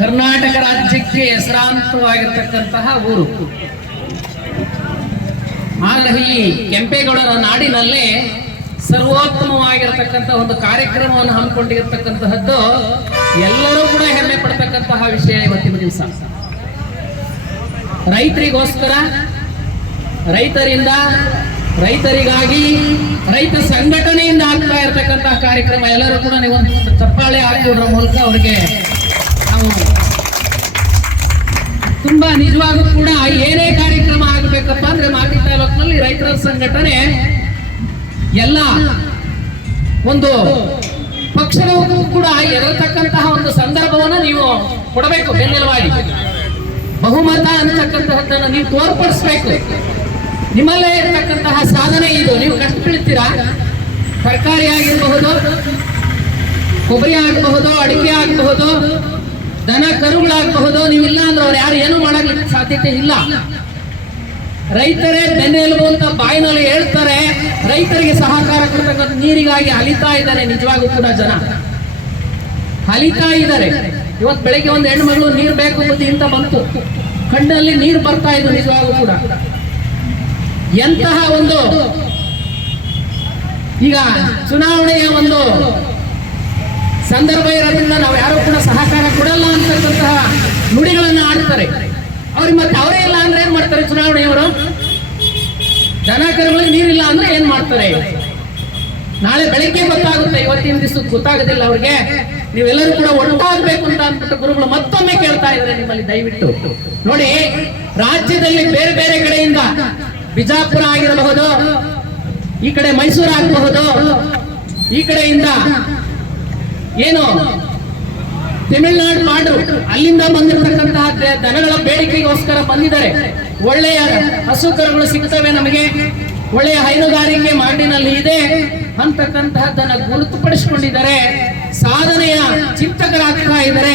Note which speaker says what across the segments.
Speaker 1: ಕರ್ನಾಟಕ ರಾಜ್ಯಕ್ಕೆ ಹೆಸರಾಂತವಾಗಿರ್ತಕ್ಕಂತಹ ಊರು. ಆದರೆ ಈ ಕೆಂಪೇಗೌಡರ ನಾಡಿನಲ್ಲಿ ಸರ್ವೋತ್ತಮವಾಗಿರ್ತಕ್ಕಂಥ ಒಂದು ಕಾರ್ಯಕ್ರಮವನ್ನು ಹಮ್ಮಿಕೊಂಡಿರ್ತಕ್ಕಂತಹದ್ದು ಎಲ್ಲರೂ ಕೂಡ ಹೆಮ್ಮೆ ಪಡ್ತಕ್ಕಂತಹ ವಿಷಯ ಇವತ್ತಿನ ದಿವಸ. ರೈತರಿಗೋಸ್ಕರ, ರೈತರಿಂದ, ರೈತರಿಗಾಗಿ, ರೈತ ಸಂಘಟನೆಯಿಂದ ಆಗ್ತಾ ಇರತಕ್ಕಂತಹ ಕಾರ್ಯಕ್ರಮ ಎಲ್ಲರೂ ಕೂಡ ನೀವು ಚಪ್ಪಾಳೆ ಹಾಕೋದ್ರ ಮೂಲಕ ಅವರಿಗೆ ನಾವು ತುಂಬಾ ನಿಜವಾಗೂ ಕೂಡ ಏನೇ ಕಾರ್ಯಕ್ರಮ ಆಗಬೇಕಪ್ಪ ಅಂದ್ರೆ ಮಾಟಿ ತಾಲೂಕಿನಲ್ಲಿ ರೈತರ ಸಂಘಟನೆ ಎಲ್ಲ ಒಂದು ಪಕ್ಷದವರಿಗೂ ಕೂಡ ಎದರತಕ್ಕಂತಹ ಒಂದು ಸಂದರ್ಭವನ್ನ ನೀವು ಕೊಡಬೇಕು ಬೆನ್ನೆಲುವಾಗಿ ಬಹುಮತ ಅನ್ನತಕ್ಕಂತಹದ್ದನ್ನು ನೀವು ತೋರ್ಪಡಿಸ್ಬೇಕು. ನಿಮ್ಮಲ್ಲೇ ಇರತಕ್ಕಂತಹ ಸಾಧನೆ ಇದು. ನೀವು ಕಷ್ಟಪಡ್ತೀರಾ ತರಕಾರಿ ಆಗಿರಬಹುದು, ಕೊಬ್ಬರಿ ಆಗಬಹುದು, ಅಡಿಕೆ ಆಗಬಹುದು ದನ ಕರುಗಳಾಗಬಹುದು, ನೀವಿಲ್ಲ ಅಂದ್ರೆ ಅವ್ರು ಯಾರು ಏನು ಮಾಡಲಿಕ್ಕೆ ಸಾಧ್ಯತೆ ಇಲ್ಲ. ರೈತರೇ ಬೆನ್ನೆಲುಬು ಅಂತ ಬಾಯಿನಲ್ಲಿ ಹೇಳ್ತಾರೆ, ರೈತರಿಗೆ ಸಹಕಾರ ಕೊಡ್ತಕ್ಕಂಥ ನೀರಿಗಾಗಿ ಅಲಿತಾ ಇದ್ದಾರೆ, ನಿಜವಾಗೂ ಕೂಡ ಜನ. ಅಲಿತಾ ಇದ್ದಾರೆ. ಇವತ್ತು ಬೆಳಗ್ಗೆ ಒಂದು ಹೆಣ್ಮಗಳು ನೀರು ಬೇಕು ಇಂತ ಬಂತು. ಕಣ್ಣಲ್ಲಿ ನೀರು ಬರ್ತಾ ಇದ್ದು ನಿಜವಾಗೂ ಕೂಡ. ಎಂತಹ ಒಂದು ಈಗ ಚುನಾವಣೆಯ ಒಂದು ಸಂದರ್ಭ ಇರೋದ್ರಿಂದ ನಾವು ಯಾರೂ ಕೂಡ ಸಹಕಾರ ಕೊಡಲ್ಲ ಅಂತಕ್ಕಂತಹ ನುಡಿಗಳನ್ನ ಆಡ್ತಾರೆ. ಅವ್ರಿಗೆ ಮತ್ತೆ ಅವರೇ ಇಲ್ಲ ಅಂದ್ರೆ ಏನ್ ಮಾಡ್ತಾರೆ ಚುನಾವಣೆಯವರು? ದನ ಕರುಗಳಿಗೆ ನೀರಿಲ್ಲ ಅಂದ್ರೆ ಏನ್ ಮಾಡ್ತಾರೆ? ನಾಳೆ ಬೆಳಿಗ್ಗೆ ಗೊತ್ತಾಗುತ್ತೆ, ಇವತ್ತಿನ ದಿವಸ ಗೊತ್ತಾಗೋದಿಲ್ಲ ಅವ್ರಿಗೆ. ನೀವೆಲ್ಲರೂ ಕೂಡ ಒಟ್ಟಾಗಬೇಕು ಅಂತ ಅಂದ್ಬಿಟ್ಟು ಗುರುಗಳು ಮತ್ತೊಮ್ಮೆ ಕೇಳ್ತಾ ಇದ್ದಾರೆ ನಿಮ್ಮಲ್ಲಿ, ದಯವಿಟ್ಟು. ನೋಡಿ, ರಾಜ್ಯದಲ್ಲಿ ಬೇರೆ ಬೇರೆ ಕಡೆಯಿಂದ ಬಿಜಾಪುರ ಆಗಿರಬಹುದು, ಈ ಕಡೆ ಮೈಸೂರು ಆಗಬಹುದು, ಈ ಕಡೆಯಿಂದ ಏನು? ತಮಿಳ್ನಾಡು ಮಾಡು ಅಲ್ಲಿಂದ ಬಂದಿರತಕ್ಕಂತಹ ದನಗಳ ಬೇಡಿಕೆಗೋಸ್ಕರ ಬಂದಿದ್ದಾರೆ. ಒಳ್ಳೆಯ ಹಸು ಕರುಗಳು ಸಿಗ್ತವೆ ನಮಗೆ. ಒಳ್ಳೆಯ ಹೈನುಗಾರಿಕೆ ಮಾಡಿನಲ್ಲಿ ಇದೆ. ಅಂತಕ್ಕಂತಹದ್ದನ್ನು ಗುರುತುಪಡಿಸಿಕೊಂಡಿದ್ದಾರೆ. ಸಾಧನೆಯ ಚಿಂತಕರಾಗ್ತಾ ಇದ್ದಾರೆ.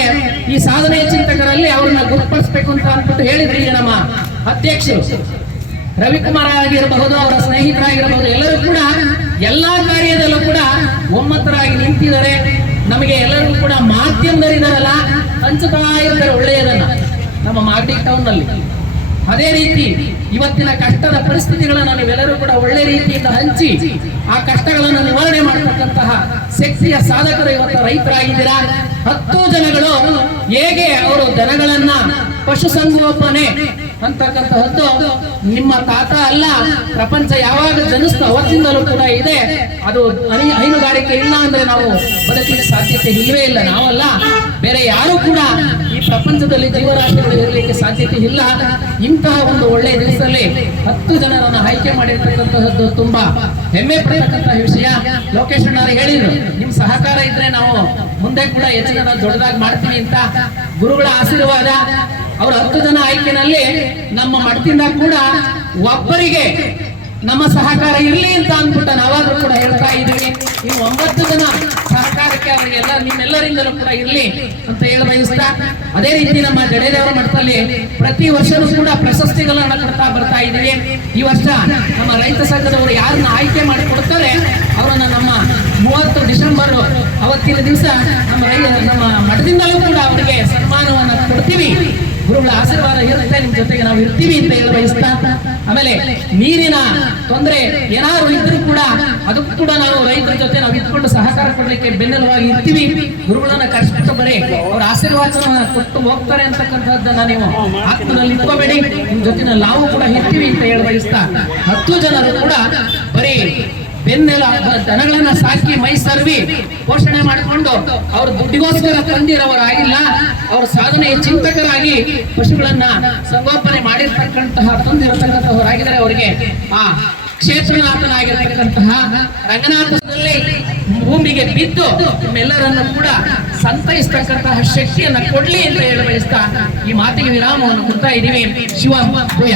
Speaker 1: ಈ ಸಾಧನೆಯ ಚಿಂತಕರಲ್ಲಿ ಅವ್ರನ್ನ ಗುರುಪಡಿಸ್ಬೇಕು ಅಂತ ಅಂದ್ಬಿಟ್ಟು ಹೇಳಿದ್ರಿ ನಮ್ಮ ಅಧ್ಯಕ್ಷರು. ರವಿಕುಮಾರ್ ಆಗಿರಬಹುದು, ಅವರ ಸ್ನೇಹಿತರಾಗಿರಬಹುದು, ಎಲ್ಲರೂ ಕೂಡ, ಎಲ್ಲಾ ಕಾರ್ಯದಲ್ಲೂ ಕೂಡ ಒಮ್ಮತರಾಗಿ ನಿಂತಿದ್ದಾರೆ. ನಮಗೆ ಎಲ್ಲರೂ ಕೂಡ ಮಾಧ್ಯಮದಲ್ಲಿದ್ದಾರಲ್ಲ ಹಂಚುತ್ತಾ ಇರ್ತಾರೆ ಒಳ್ಳೆಯದನ್ನ. ನಮ್ಮ ಮಾರ್ಟಿಕ್ ಟೌನ್ನಲ್ಲಿ ಅದೇ ರೀತಿ ಇವತ್ತಿನ ಕಷ್ಟದ ಪರಿಸ್ಥಿತಿಗಳನ್ನ ನೀವೆಲ್ಲರೂ ಕೂಡ ಒಳ್ಳೆ ರೀತಿಯಿಂದ ಹಂಚಿ, ಆ ಕಷ್ಟಗಳನ್ನು ನಿವಾರಣೆ ಮಾಡತಕ್ಕಂತಹ ಶಕ್ತಿಯ ಸಾಧಕರು ಇವತ್ತು ರೈತರಾಗಿದ್ದೀರಾ? ಹತ್ತು ಜನಗಳು ಹೇಗೆ ಅವರು ದನಗಳನ್ನ ಪಶುಸಂಗೋಪನೆ ಅಂತಕ್ಕಂತಹದ್ದು ನಿಮ್ಮ ತಾತ ಅಲ್ಲ, ಪ್ರಪಂಚ ಯಾವಾಗ ಜನಿಸ್ತ ಅವತ್ತಿಂದಲೂ ಕೂಡ ಇದೆ. ಅದು ಹನಿ ಹೈನುಗಾರಿಕೆ ಇಲ್ಲ ಅಂದ್ರೆ ನಾವು ಬದುಕಲಿಕ್ಕೆ ಸಾಧ್ಯತೆ ಇಲ್ಲವೇ ಇಲ್ಲ. ನಾವಲ್ಲ, ಬೇರೆ ಯಾರು ಕೂಡ ಈ ಪ್ರಪಂಚದಲ್ಲಿ ಜೀವರಾಶಿಗಳು ಇರಲಿಕ್ಕೆ ಸಾಧ್ಯತೆ ಇಲ್ಲ. ಇಂತಹ ಒಂದು ಒಳ್ಳೆಯ ದಿವಸದಲ್ಲಿ ಹತ್ತು ಜನರನ್ನು ಆಯ್ಕೆ ಮಾಡಿರ್ತಕ್ಕಂತಹದ್ದು ತುಂಬಾ ಹೆಮ್ಮೆ ಪಡ್ತಕ್ಕಂತಹ ವಿಷಯ. ಲೋಕೇಶ್ ಅಣ್ಣ ಹೇಳಿದ್ರು, ನಿಮ್ ಸಹಕಾರ ಇದ್ರೆ ನಾವು ಮುಂದೆ ಕೂಡ ಹೆಚ್ಚಿನ ದೊಡ್ಡದಾಗಿ ಮಾಡ್ತೀವಿ ಅಂತ. ಗುರುಗಳ ಆಶೀರ್ವಾದ ಅವ್ರ ಹತ್ತು ಜನ ಆಯ್ಕೆನಲ್ಲಿ ನಮ್ಮ ಮಠದಿಂದ ಕೂಡ ಒಬ್ಬರಿಗೆ ನಮ್ಮ ಸಹಕಾರ ಇರಲಿ ಅಂತ ಅಂದ್ಬಿಟ್ಟು ನಾವಾದ್ರೂ ಕೂಡ ಹೇಳ್ತಾ ಇದ್ದೀವಿ. ನೀವು ಒಂಬತ್ತು ಜನ ಸಹಕಾರಕ್ಕೆ ಅವರಿಗೆಲ್ಲ ನಿಮ್ಮೆಲ್ಲರಿಂದಲೂ ಕೂಡ ಇರಲಿ ಅಂತ ಹೇಳ ಬಯಸ್ತಾ, ಅದೇ ರೀತಿ ನಮ್ಮ ಜಡೇದೇವರ ಮಠದಲ್ಲಿ ಪ್ರತಿ ವರ್ಷವೂ ಕೂಡ ಪ್ರಶಸ್ತಿಗಳನ್ನ ಕೊಡ್ತಾ ಬರ್ತಾ ಇದ್ದೀವಿ. ಈ ವರ್ಷ ನಮ್ಮ ರೈತ ಸಂಘದವರು ಯಾರನ್ನ ಆಯ್ಕೆ ಮಾಡಿ ಕೊಡ್ತಾರೆ ಅವರನ್ನ ನಮ್ಮ ಮೂವತ್ತು ಡಿಸೆಂಬರ್ ಅವತ್ತಿನ ದಿವಸ ನಮ್ಮ ರೈತ ನಮ್ಮ ಮಠದಿಂದಲೂ ಕೂಡ ಅವರಿಗೆ ಸನ್ಮಾನವನ್ನು ಕೊಡ್ತೀವಿ. ಗುರುಗಳ ಆಶೀರ್ವಾದ ಇರುತ್ತೆ, ನಿಮ್ ಜೊತೆಗೆ ನಾವು ಇರ್ತೀವಿ ಅಂತ ಹೇಳಿ ಬಯಸ್ತಾ ಆಮೇಲೆ ನೀರಿನ ತೊಂದರೆ ಏನಾದ್ರು ಇದ್ರೂ ಕೂಡ ಅದಕ್ಕೂ ಕೂಡ ನಾವು ರೈತರ ಜೊತೆ ನಾವು ಇದ್ಕೊಂಡು ಸಹಕಾರ ಕೊಡ್ಲಿಕ್ಕೆ ಬೆನ್ನೆಲುವಾಗಿ ಇರ್ತೀವಿ. ಗುರುಗಳನ್ನ ಕಷ್ಟ ಬರೀ, ಅವ್ರ ಆಶೀರ್ವಾದನ ಕೊಟ್ಟು ಹೋಗ್ತಾರೆ ಅಂತಕ್ಕಂಥದ್ದನ್ನ ನೀವು ಆತ್ಮನಲ್ಲಿ ಇಟ್ಕೋಬೇಡಿ. ನಿಮ್ ಜೊತೆ ನಾವು ಕೂಡ ಇರ್ತೀವಿ ಅಂತ ಹೇಳಿ ಬಯಸ್ತಾ ಹತ್ತು ಜನರು ಕೂಡ ಬರೀ ಬೆನ್ನೆಲ ದನಗಳನ್ನ ಸಾಕಿ ಮೈ ಸರ್ವಿ ಪೋಷಣೆ ಮಾಡಿಕೊಂಡು ಅವ್ರ ದುಡ್ಡಿಗೋಸ್ಕರ ತಂದಿರೋರಾಗಿಲ್ಲ ಅವ್ರ ಸಾಧನೆಯ ಚಿಂತಕರಾಗಿ ಪಶುಗಳನ್ನ ಸಂಗೋಪನೆ ಮಾಡಿರ್ತಕ್ಕಂತಹ ತಂದಿರತಕ್ಕಂತಹವರಾಗಿದ್ದಾರೆ ಅವರಿಗೆ. ಆ ಕ್ಷೇತ್ರನಾಥನಾಗಿರ್ತಕ್ಕಂತಹ ರಂಗನಾಥದಲ್ಲಿ ಭೂಮಿಗೆ ಬಿದ್ದು ನಿಮ್ಮೆಲ್ಲರನ್ನು ಕೂಡ ಸಂತೈಸ್ತಕ್ಕಂತಹ ಶಕ್ತಿಯನ್ನ ಕೊಡ್ಲಿ ಅಂತ ಹೇಳಿ ಬಯಸ್ತಾ ಈ ಮಾತಿಗೆ ವಿರಾಮವನ್ನು ಕೊಡ್ತಾ ಇದ್ದೀವಿ. ಶಿವ ಭೂಯ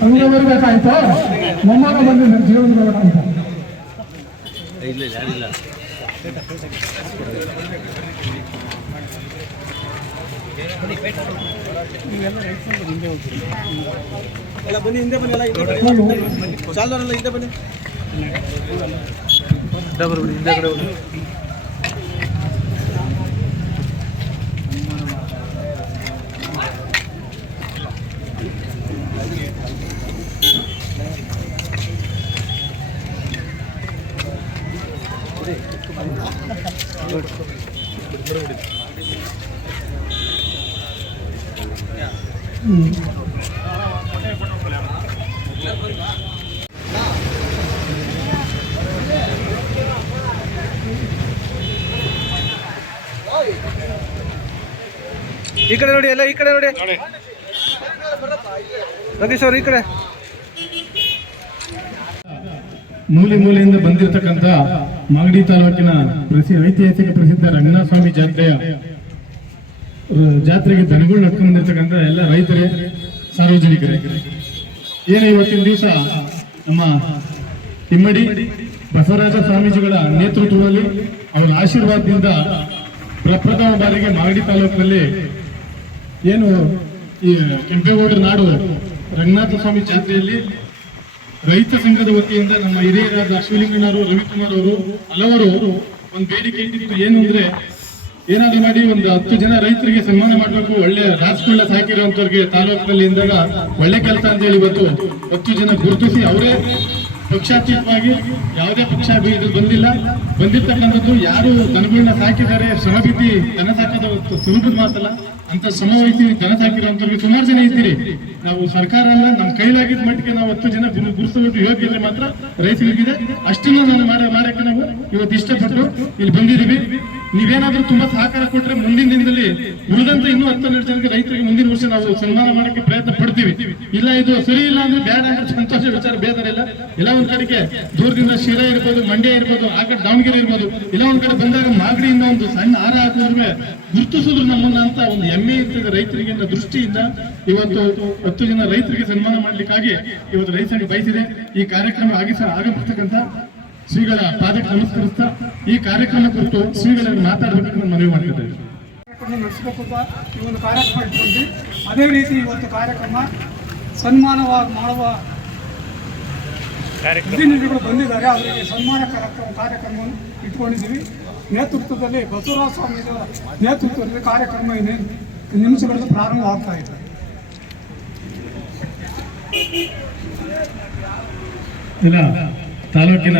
Speaker 2: ಸಂಘ ಬರಬೇಕಾಯ್ತು? ಮೊಮ್ಮಗ ಬಂದು ನನ್ನ ಜೀವನ ಬರೋಣಾಯ್ತು
Speaker 3: ಇಲ್ಲ ಯಾರಿಲ್ಲ ಎಲ್ಲ ಬನ್ನಿ ಹಿಂದೆ ಬನ್ನಿ. ಎಲ್ಲ ಹಿಂದೆ ಬನ್ನಿ. ಸಾಲದವರೆಲ್ಲ ಹಿಂದೆ ಬನ್ನಿ ಹಿಂದೆ ಬರ್ಬಿಡಿ ಹಿಂದೆ ಕಡೆ ಈ ಕಡೆ ನೋಡಿ ಎಲ್ಲ ಈ ಕಡೆ ನೋಡಿ. ಯೋಗೇಶ್ ಅವ್ರು ಈ ಕಡೆ.
Speaker 2: ಮೂಲೆ ಮೂಲೆಯಿಂದ ಬಂದಿರತಕ್ಕಂತ ಮಾಗಡಿ ತಾಲೂಕಿನ ಪ್ರಸಿ, ಐತಿಹಾಸಿಕ ಪ್ರಸಿದ್ಧ ರಂಗನಾಥ ಸ್ವಾಮಿ ಜಾತ್ರೆಯ ಜಾತ್ರೆಗೆ ದನಗಳು ನಡ್ಕೊಂಡು ಬಂದಿರತಕ್ಕಂತ ಎಲ್ಲ ರೈತರೇ, ಸಾರ್ವಜನಿಕರೇ. ಏನು ಇವತ್ತಿನ ದಿವಸ? ನಮ್ಮ ಇಮ್ಮಡಿ ಬಸವರಾಜ ಸ್ವಾಮೀಜಿಗಳ ನೇತೃತ್ವದಲ್ಲಿ ಅವರ ಆಶೀರ್ವಾದದಿಂದ ಪ್ರಪ್ರಥಮ ಬಾರಿಗೆ ಮಾಗಡಿ ತಾಲೂಕಿನಲ್ಲಿ ಏನು ಈ ಕೆಂಪೇಗೌಡರ ನಾಡು ರಂಗನಾಥ ಸ್ವಾಮಿ ಜಾತ್ರೆಯಲ್ಲಿ ರೈತ ಸಂಘದ ವತಿಯಿಂದ ನಮ್ಮ ಹಿರಿಯರಾದ ಶಿವಲಿಂಗಣ್ಣವರು ರವಿಕುಮಾರ್ ಅವರು ಹಲವರು ಒಂದು ಬೇಡಿಕೆ ಇಟ್ಟಿದ್ದು ಏನು ಅಂದ್ರೆ ಏನಾದ್ರು ಮಾಡಿ ಒಂದು ಹತ್ತು ಜನ ರೈತರಿಗೆ ಸನ್ಮಾನ ಮಾಡಬೇಕು. ಒಳ್ಳೆ ರಾಸುಗಳ ಸಾಕಿರುವಂತವ್ರಿಗೆ ತಾಲೂಕಿನಲ್ಲಿ ಇದ್ದಾಗ ಒಳ್ಳೆ ಕೆಲಸ ಅಂತ ಹೇಳಿ ಇವತ್ತು ಹತ್ತು ಜನ ಗುರುತಿಸಿ ಅವರೇ ಪಕ್ಷಾತೀತವಾಗಿ ಯಾವುದೇ ಪಕ್ಷ ಇದು ಬಂದಿಲ್ಲ. ಬಂದಿರ್ತಕ್ಕಂಥದ್ದು ಯಾರು ದನಗಳನ್ನ ಸಾಕಿದ್ದಾರೆ ಶ್ರಮ ಬಿದ್ದಿ ದನ ಸಾಕಿದ ಸುಲಭದ ಮಾತಲ್ಲ. ಅಂತ ಶ್ರಮ ವಹಿಸಿ ದನ ಸಾಕಿರುವಂತವ್ರಿಗೆ ಸುಮಾರು ಜನ ಇದ್ದೀರಿ. ನಾವು ಸರ್ಕಾರ ಅಲ್ಲ ನಮ್ಮ ಕೈಲಾಗಿದ್ದ ಮಟ್ಟಿಗೆ ನಾವು ಹತ್ತು ಜನ ಗುರುತು ಗುರುತಿಸೋದು ಯೋಗ್ಯತೆ ಮಾತ್ರ ರೈತರಿಗಿದೆ. ಅಷ್ಟನ್ನ ನಾನು ಮಾಡಿ ಮಾಡಕ್ಕೆ ಇವತ್ತು ಇಷ್ಟಪಟ್ಟು ಇಲ್ಲಿ ಬಂದಿದ್ದೀವಿ. ನೀವೇನಾದ್ರೂ ತುಂಬಾ ಸಹಕಾರ ಕೊಟ್ರೆ ಮುಂದಿನ ದಿನದಲ್ಲಿ ಉಳಿದಂತ ಇನ್ನೂ ಹತ್ತೆರಡು ಜನಕ್ಕೆ ರೈತರಿಗೆ ಮುಂದಿನ ವರ್ಷ ನಾವು ಸನ್ಮಾನ ಮಾಡಕ್ಕೆ ಪ್ರಯತ್ನ ಪಡ್ತೀವಿ. ಇಲ್ಲ, ಇದು ಸರಿ ಇಲ್ಲ ಅಂದ್ರೆ ಬೇಡ ಅಂದ್ರೆ ಸಂತೋಷ ವಿಚಾರ ಬೇರೆ ಇಲ್ಲ. ಎಲ್ಲ ಒಂದ್ ಕಡೆಗೆ ದೂರದಿಂದ ಶಿರಾ ಇರ್ಬೋದು, ಮಂಡ್ಯ ಇರ್ಬೋದು, ಆ ಕಡೆ ದಾವಣಗೆರೆ ಇರ್ಬೋದು, ಇಲ್ಲ ಒಂದ್ ಕಡೆ ಬಂದಾಗ ಮಾಗಡಿಯಿಂದ ಒಂದು ಸಣ್ಣ ಹಾರ ಹಾಕಿದ್ರೆ ಗುರುತಿಸಿದ್ರು ನಮ್ಮನ್ನ ಅಂತ ಒಂದು ಹೆಮ್ಮೆ ಇರ್ತದೆ ರೈತರಿಗೆ ದೃಷ್ಟಿಯಿಂದ ಇವತ್ತು ಹತ್ತು ಜನ ರೈತರಿಗೆ ಸನ್ಮಾನ ಮಾಡ್ಲಿಕ್ಕಾಗಿ ಇವತ್ತು ರೈತರಿಗೆ ಬಯಸಿದೆ. ಈ ಕಾರ್ಯಕ್ರಮ ಆಗಿಸ ಆಗಮಿಸ್ತಕ್ಕಂಥ ಶ್ರೀಗಳ ಪಾದಕ್ಕೆ ನಮಸ್ಕರಿಸ್ತಾ ಈ ಕಾರ್ಯಕ್ರಮ ಕುರಿತು ಶ್ರೀಗಳನ್ನು ಮಾತಾಡಬೇಕು ನಾನು ಮನವಿ ಮಾಡ್ತಿದ್ದೇನೆ
Speaker 4: ಕಾರ್ಯಕ್ರಮ ನಡೆಸಬೇಕು ಅಂತ ಈ ಒಂದು ಕಾರ್ಯಕ್ರಮ ಇಟ್ಕೊಂಡು ಅದೇ ರೀತಿ ಇವತ್ತು ಕಾರ್ಯಕ್ರಮ ಸನ್ಮಾನವಾಗಿ ಮಾಡುವ ಪ್ರತಿನಿಧಿಗಳು ಬಂದಿದ್ದಾರೆ. ಅವರಿಗೆ ಸನ್ಮಾನ ಕಾರ್ಯಕ್ರಮ ಕಾರ್ಯಕ್ರಮವನ್ನು ಇಟ್ಕೊಂಡಿದ್ದೀವಿ. ನೇತೃತ್ವದಲ್ಲಿ ಬಸವರಾಜ ಸ್ವಾಮಿಗಳ ನೇತೃತ್ವದಲ್ಲಿ ಕಾರ್ಯಕ್ರಮ ಇನ್ನೇನು ನಿಮಿಷಗಳಲ್ಲಿ ಪ್ರಾರಂಭ ಆಗ್ತಾ ಇದೆ.
Speaker 2: ಇಲ್ಲ ತಾಲೂಕಿನ